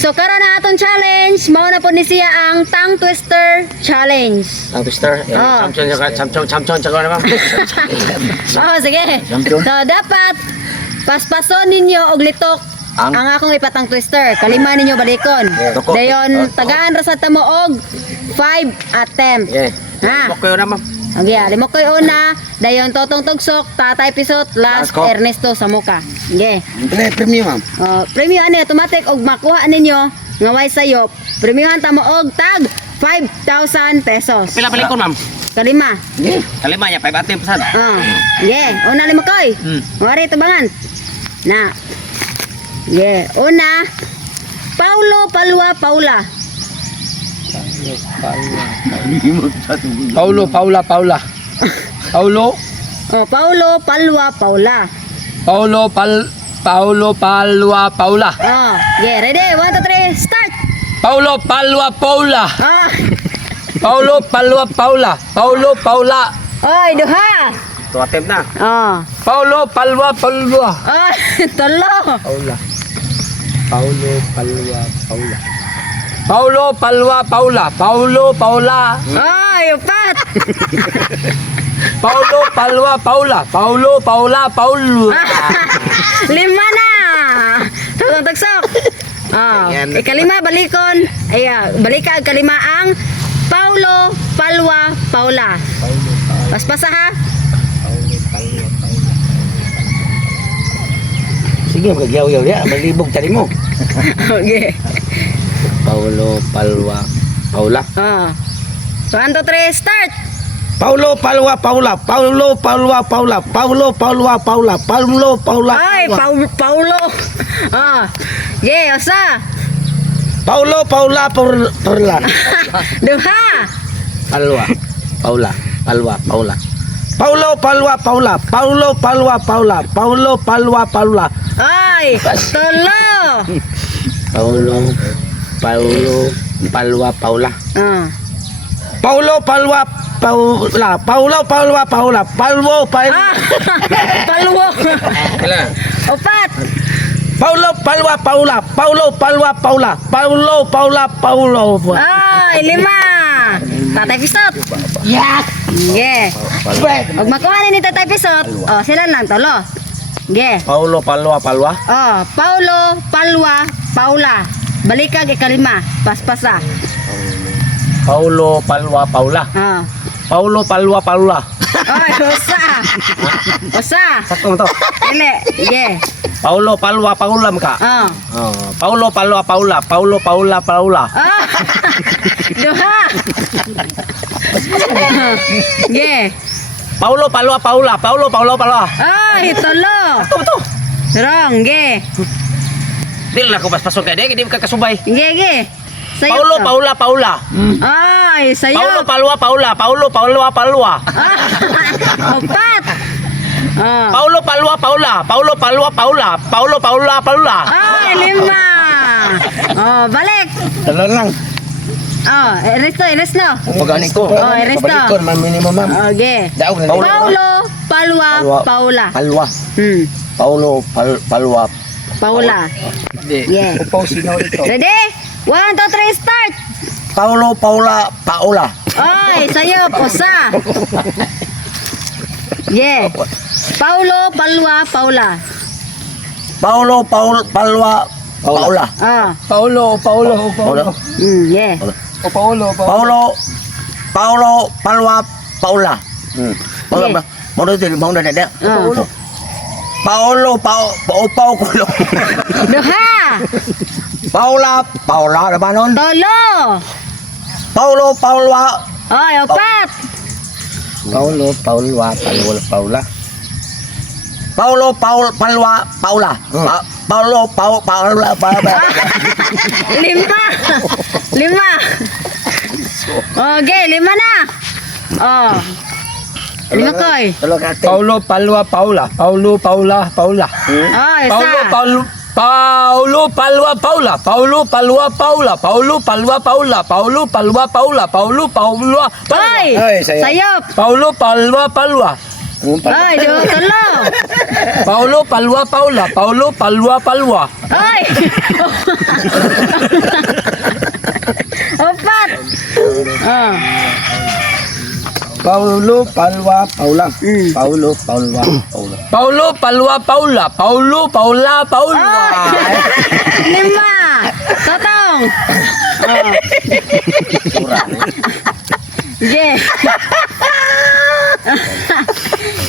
So karon na atong challenge, mao na po ni siya ang tongue twister challenge. Ang twister. Oh. Champion sa ko naman. Oh, sige. So dapat paspason ninyo og litok ang akong ipatang twister. Kalima ninyo balikon. Toko. Dayon tagaan ra sa tamo og 5 attempt. Yeah. Ha. Okay na ma'am. Okay, limo koy una, dayon Totong Tugsok, Tatay Pisot, last Ako. Ernesto Samuka. Okay. Premium ma'am. Premium ani automatic og makuha ninyo nga way sayop. Premiuman ta mo og tag 5,000 pesos. Pila balik ko ma'am. Kalima. Kalima niya 5 atin pasad. Yeah, una limo koy. Wari tubangan. Na. Yeah, una Paulo Palwa Paula. Paulo, Paula. Paulo, Oh, Paulo Palwa Paula. Paulo, Palwa, Paula. Oh, yeah, ready? 1 2 3, start. Paulo, Palwa, Paula. Ah. Paulo, Palwa, Paula. Paulo, Paula. Oy, duha. 2 attempt na. Oh. Paulo, Palwa, Paula. Oy, tolo. Paula. Paulo, Palwa, Paula. Paulo, Palwa, Paula. Paulo, Paula. Oy, upat. Paulo, Palwa, Paula. Paulo, Paula, Paulo. Lima na. Totong Tugsok. Oh, Yan. ikalima balikon. Ay, balika ang kalima ang Paulo Palwa Paula. Paspasa ha. Sige, magyaw-yaw ya. Malibog tali mo. Okay. Paulo, Palwa, Paula. Oh. 1 2 3, start. Paulo, Palwa, Paula. Paulo, Palwa, Paula. Paulo, Palwa, Paula. Paulo, Paula. Ay, Paulo. Oh. Yeah, usa. Paulo, Paula, Paula. Duha. Palwa, Paula. Palwa, Paula. Paulo, Palwa, Paula. Paulo, Palwa, Paula. Paulo, Palwa, Paula. Ay, tolo. Paulo, Palwa, Paula. Oh. Paulo, Palwa, Paula. Paulo, Palwa, Paula. Palwo, Ah, palwo. Upat. Paulo, Palwa, Paula. Paulo, Palwa, Paula. Paulo, Paula, Paulo. Ay, lima. Tatay Pisot. Yes! Yeah. Huwag makuha ni Tatay Pisot. Oh, sila lang, tolo. Yeah. Paulo, Palwa, Palwa. Oh, Paulo, Palwa, Paula. Balikag ikalima. Paspasa. Paulo, Palwa, Paula. Oh. Paulo, Palwa, Paula. Ay, usa. Usa. Sakto to. Dili. Yeah. Paulo, Palwa, Paula ka. Oh. Paulo, Palwa, Paula. Paulo, Paula, Paula. Ah. Duha. Yeah. Paulo, Palwa, Paula. Paulo, Paula, Paula. Ay, tolo. Ito. Wrong. Yeah. Dili na ko paspason kay di ka kasubay. Yeah, yeah. Sayop Paulo, to. Paula, Paula. Ay, sayop. Paulo, Palwa, Paula. Paulo, Palwa, Palwa. Ah, upat. Ah. Paulo, Palwa, Paula. Paulo, Palwa, Paula. Paulo, Paula, Paula. Ay, lima. Oh, balik. Dala lang. Oh, Ernesto. Paganik ko. Oh, Ernesto. Pabalik man minimum ma'am. Okay. Paulo, Paulo, Palwa, Paula. Palwa. Hmm. Paulo, Palwa. Paula. Yeah. Upaw sinaw ito. Ready? 1 2 3, start. Paulo, Paula, Paula. Ay, sayop, usa. Yeah. Paulo, Palwa, Paula. Paulo, Palwa, Paula. Ah. Paulo. Yeah. Paulo. Paulo, Palwa, Paula. Paula Yeah. ba? Mau na dede. Ah. Paulo, Paupaw kulo. Duha. Paula na ba nun? Tolo. Paulo, Paula. Ay, upat. Paulo, Paula. Paulo, Palwa, Paula. Paulo, Paula. Lima. Okay, lima na. Oh. Lima koy. Paulo, Palwa, Paula. Paulo, Paula. Ay, Paulo, isa. Paulo, Palwa, Paula. Paulo, Palwa, Paula. Paulo, Palwa, Paula. Paulo, Palwa, Paula. Paulo, Paula. Ay, Ay, sayop. sayop. Paulo, Palwa, Palwa. Ay, tolo. Paulo, Palwa, Paula. Paulo, Palwa. Ay. Oh. Paulo, palwa, paula. Paulo, palwa, paula. Paulo, palwa, paula. Paulo, paula, paula. Lima. Totong. Oh. Ge.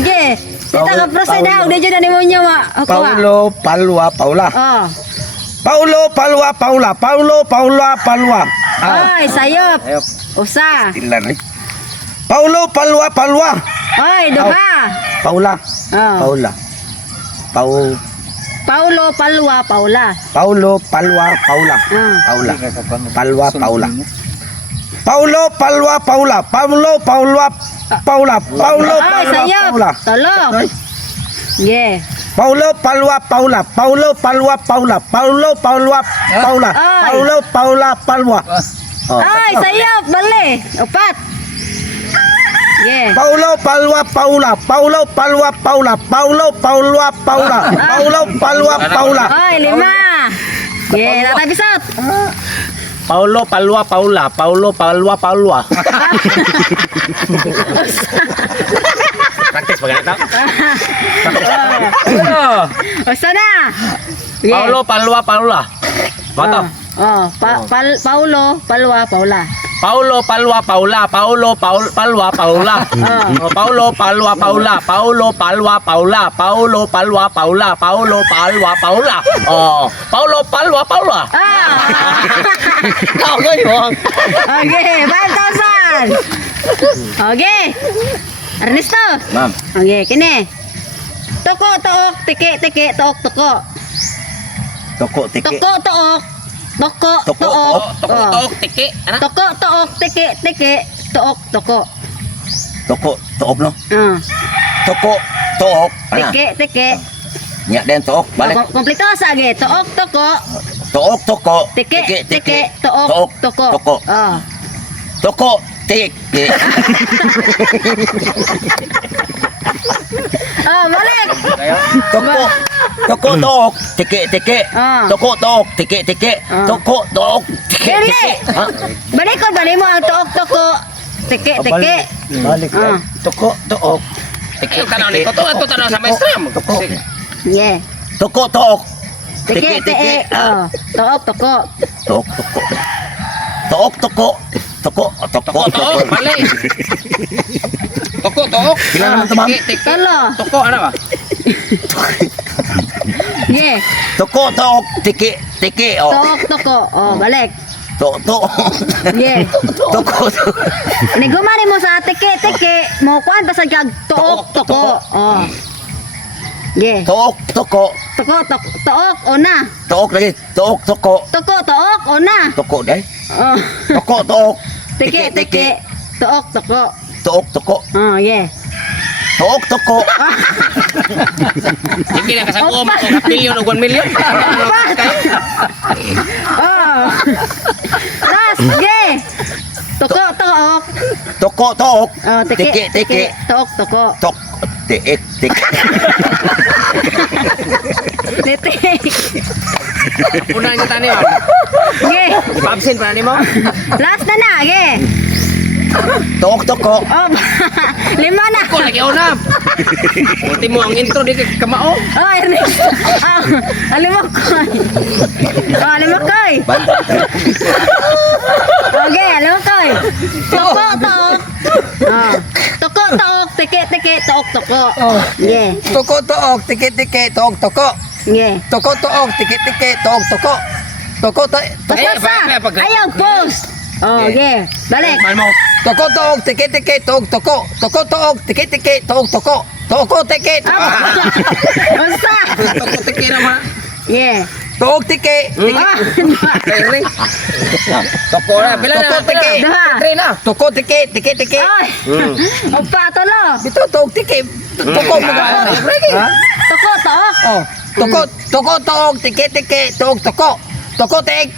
Ge. Kita ka proceed daw, di jud ni mo nya ma. Paulo, palwa, paula. Oh. Paulo, palwa, paula. Paulo, paula, palwa. Oy, sayop. Usa. Tilan eh. Paulo, palwa, palwa. Oy, duha. Paula. Oh. Paula. Paulo, palwa, paula. Paulo, palwa, paula. Paula. Palwa, paula. Paulo, palwa, paula. Paulo, paula, paula. Paulo, Oy, palwa, sayop. paula. Tolo. Ge. Paulo, palwa, paula. Paulo, palwa, paula. Paulo, palwa, paula. Ay. Paulo, paula, palwa. Oh, Ay, tatlo. sayop. Bali. Upat. Ge. Paulo, palwa, paula. Paulo, palwa, paula. Paulo, palwa, paula. Paulo, palwa, paula. Oy, lima. Ge, tatabisot. Paulo, palwa, paula. Paulo, palwa, paula. Praktis pa ganito? Usa na. Ge. Paulo, palwa, paula. Bato. Paulo, palwa, paula. Paulo, palwa, paula. Paulo, palwa, paula. Paulo, palwa, paula. Paulo, palwa, paula. Paulo, palwa, paula. Paulo, palwa, paula. Oh, Paulo, palwa, paula. Okay, wong. Okay, 5,000. Okay. Ernesto. Ma'am. Okay, kini. Toko, took, tiki, tiki, took, toko. Toko, tiki. Toko, took. Toko, Toko, took. took, tiki. Ano? Toko, took, tiki, tiki, took, toko. Toko, took, no? Toko, took. Ano? Tiki, tiki. Nya din, took. Balik. Kompleto sa agi. Took, toko. Took, toko. Tiki, tiki, took, toko. Toko. Toko, tiki. Balik. Toko, toko, tok, tiki, tiki. Toko, tok, tiki, tiki. Toko, tok, tiki, Dili. tiki. Ha? Balik ko, balik mo ang took, toko. Tiki, tiki. Balik. Toko, tok. Tiki, tiki. Ito tanaw sa maestra mo. Toko. Yeah. Toko, tok. Tiki, tiki. Took, toko. Tok, toko. Tok, toko. Toko, toko, toko. Balik. Toko, tok. Kailan naman ito, ma'am? Talo. Toko, ano ba? Yeah. Toko, tok, tiki, tiki. Oh, Took, toko. Balik. tok, tok. Yeah. Toko, tok. Nigumani mo sa tiki, tiki. Mo kuan pa sa kag took, toko. Yeah. Tok, toko. Toko, tok, took, ona. Tok lagi. Tok, toko. Toko, took, ona. Toko, dahil. Oh. Toko, tok. Tiki, tiki. Took, toko. Tok, toko. Yeah. Tok, toko. Hindi na kasako mo kung milyon o 1 milyon. Last, yeah. Toko, took. Toko, tok. Tiki, tiki. Took, toko. Tok, tiik, tik. Titik. Una niyo tani mo. Yeah. Pabsin pa ni mo. Last na na, yeah. Tok, toko. Lima na. Ako lagi una. Ulti mo ang intro di kay kamao. Ernest. Alimakoy. Alimakoy. Okay, alimakoy. Toko, tok. Toko, tok. Tiki, tiki, tok, toko. Yeah. Toko, tok, tiki, tiki, tok, toko. Yeah. Toko, tok, tiki, tiki, tok, toko. Toko, Basta. Ayaw, post. Yeah. Balik. Toko, tok, tiki, tiki, tok, toko. Toko, tok, tiki, tiki, tok, toko. Toko, tiki, Basta. Toko, tiki naman. Yeah. Tok, tiki. Toko na. Pila na. Toko, tiki. Three na. Toko, tiki, tiki, tiki. Ay. Opa, tolo. Dito, tok, tiki. Toko, mga. Toko, tok. Oh. Toko, toko, tok, tiki, tiki, tok, toko. Toko, tik.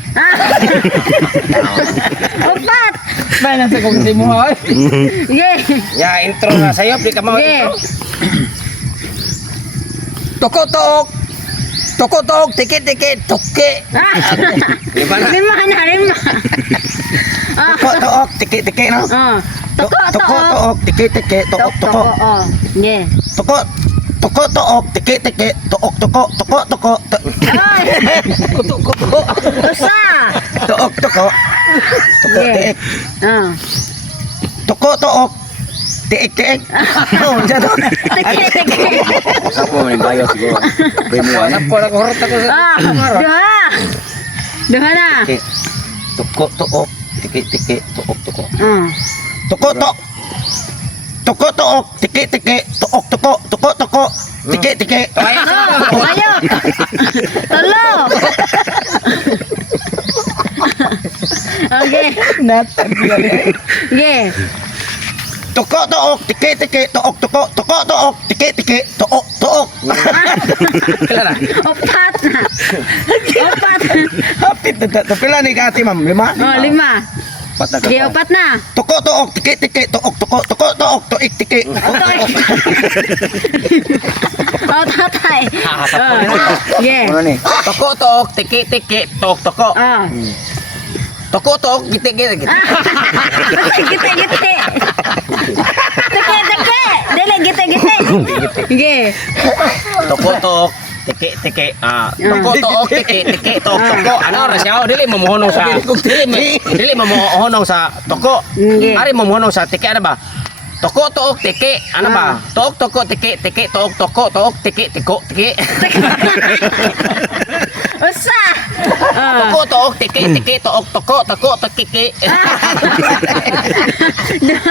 Opat. Bayan sa kong si mo, hoy. Yeah. Ya, intro na sa'yo. Di ka mga Yeah. intro. Toko, tok. Toko, tok, tiki, tiki, toke. Lima na, lima. Tuko tuok tiki no. Toko, Tuko took. tuok tiki tuok tuko. Oh. Yeah. Tuko tuok tiki tuok tuko. Ay. Usa. Tuok tuko. Tuko Yeah. tiik. Tuko tuok tiik. Oh, jado. Tiki. Sapo man bayo siguro. Anak ko horot ako sa. Duha. Duha na. Tuko tuok tiki tuok tuko. Tuko tuok. Tuko tuok tiki tuok tuko. Tiki. Ayo. Tolo. Okay. Natag yan. Yeah. Tuko tuok tiki tuok tuok tiki tuok. Kailan na? Opat na. Opat. Hapit na to. Pila ni kati ma'am? 5? Oh, 5. Okay, opat na. Tuko tuok tiki tuok tuik tiki. Oh, tatay. Yeah. Ano ni? Toko took tiki tok toko. Toko tok giti. Gite. Teke. Dili, gite. Yeah. Toko tuok tiki. Toko took tiki tok toko. Ano ra siya? Dili mamuhonong sa. Dili mamuhonong sa toko. Okay. Ari mamuhonong sa tiki ano ba? Toko took tiki ano ba? Tok toko tiki tok toko tiki. Usa. Toko took tiki tok toko tiki.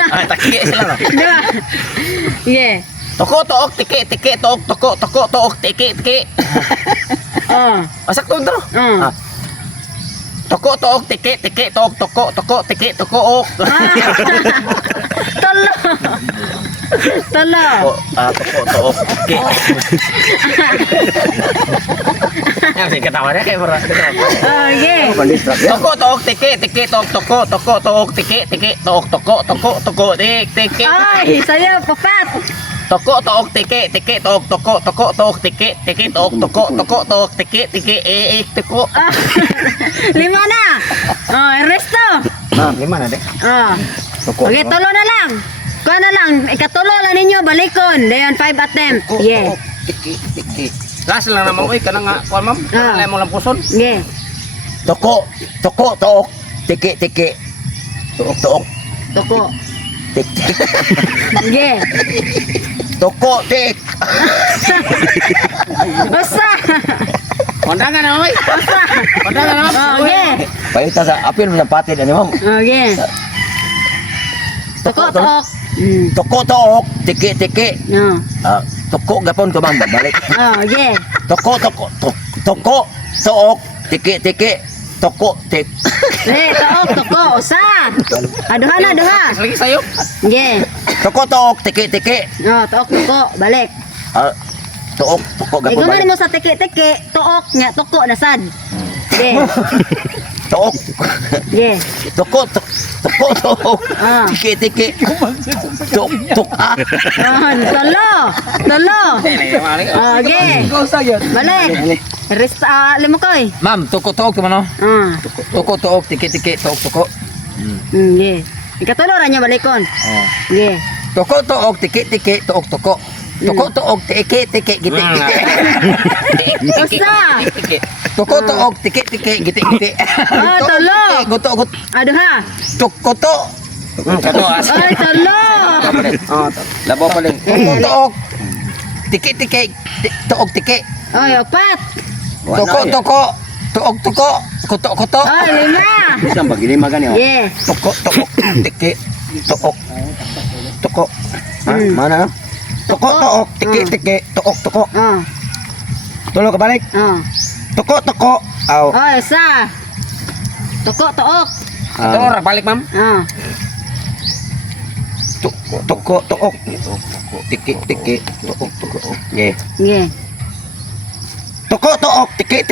Ah, taki sila. Dua. Yeah. Toko took tiki tok toko tiki. Oh. Sakto dro. Mm. Toko took tiki tok toko tiki toko. Tolo. Toko took tiki. Yang sih ketawa deh kayak pernah. Okay. Toko took tiki tok toko tiki tok toko tiki. Ay, saya papat. Toko took tiki tok toko tiki tok tiki toko. Ah, 5 na. Oh, Ernesto. Ma'am, 5 na de. Oh. Okay, tulo na lang. Kuha na lang. Ikatulo lang ninyo, balikon. Dayon 5 attempt. Yeah. Tiki. Last lang naman uy kanang nga kuan ma'am. Kanang mo lang puson. Yeah. Tuok tiki tuok Toko. tiki. Yeah. Tuko tik. Usa. Kondangan na uy. Usa. Kondangan na ma'am. Oh, yeah. Payuta sa apil mo sa patid ani ma'am. Okay. Toko, tok. Tuko tuok tiki. No. Tuko gapon ko ma'am balik. Oh, yeah. Tuko tuok tiki tuko tik. Toko. Usa. Aduha na, duha. Lagi sayo. Yeah. Tuko tuok tiki. No, toko. Balik. Tuok gapon Ikaw balik. mo sa tiki-tiki, tuok nga, toko na sad. Yeah. Tuok. Yeah. Tuko Ah. tiki. Tuk. Tolo. Okay. Balik. Limo ko eh. Ma'am, toko man Ah. Toko tiki toko. Yeah. Ikatulo ra niya balikon. Yeah. Toko tiki toko. Toko tiki giti. Usa. Toko tiki giti. Ah, tolo. Goto. Aduha. Toko Kato as. Ay, tolo. Labo pa din. Toko tiki tiki. Ay, opat. Koto. Ay, 5. Isang bagili magani oh. Yeah. Toko tiki toko. Mana? Toko tiki toko. Ah. Tulo ka balik. Ah. Toko. Aw. Ay, isa. Toko, took. Ito ora balik ma'am. Ah. Toko tiki toko. Yeah. Yeah. Toko tiki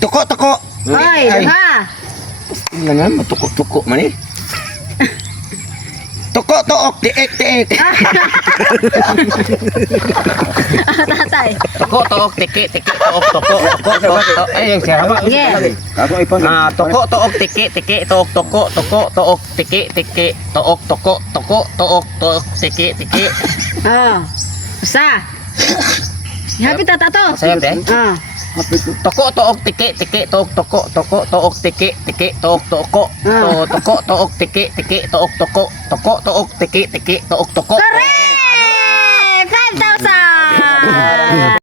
toko. Ay, duha. Ganyan, matuko-tuko man eh. Toko, took, tiik, tiik. Tatay. Toko, took, tiki, tiki, took, toko, toko, toko. Ay, siya ba? Sige. Toko, took, tiki, tiki, took, toko, toko, took, tiki, tiki, took, toko, toko, took, tiki, tiki. Usa. Happy tatato. Sayap eh. Toko, took, tiki, tiki, took, toko, toko, took, tiki, tiki, took, toko. Toko, took, tiki, tiki, took, toko. Toko, took, tiki, tiki, took, toko. Correct! 5,000!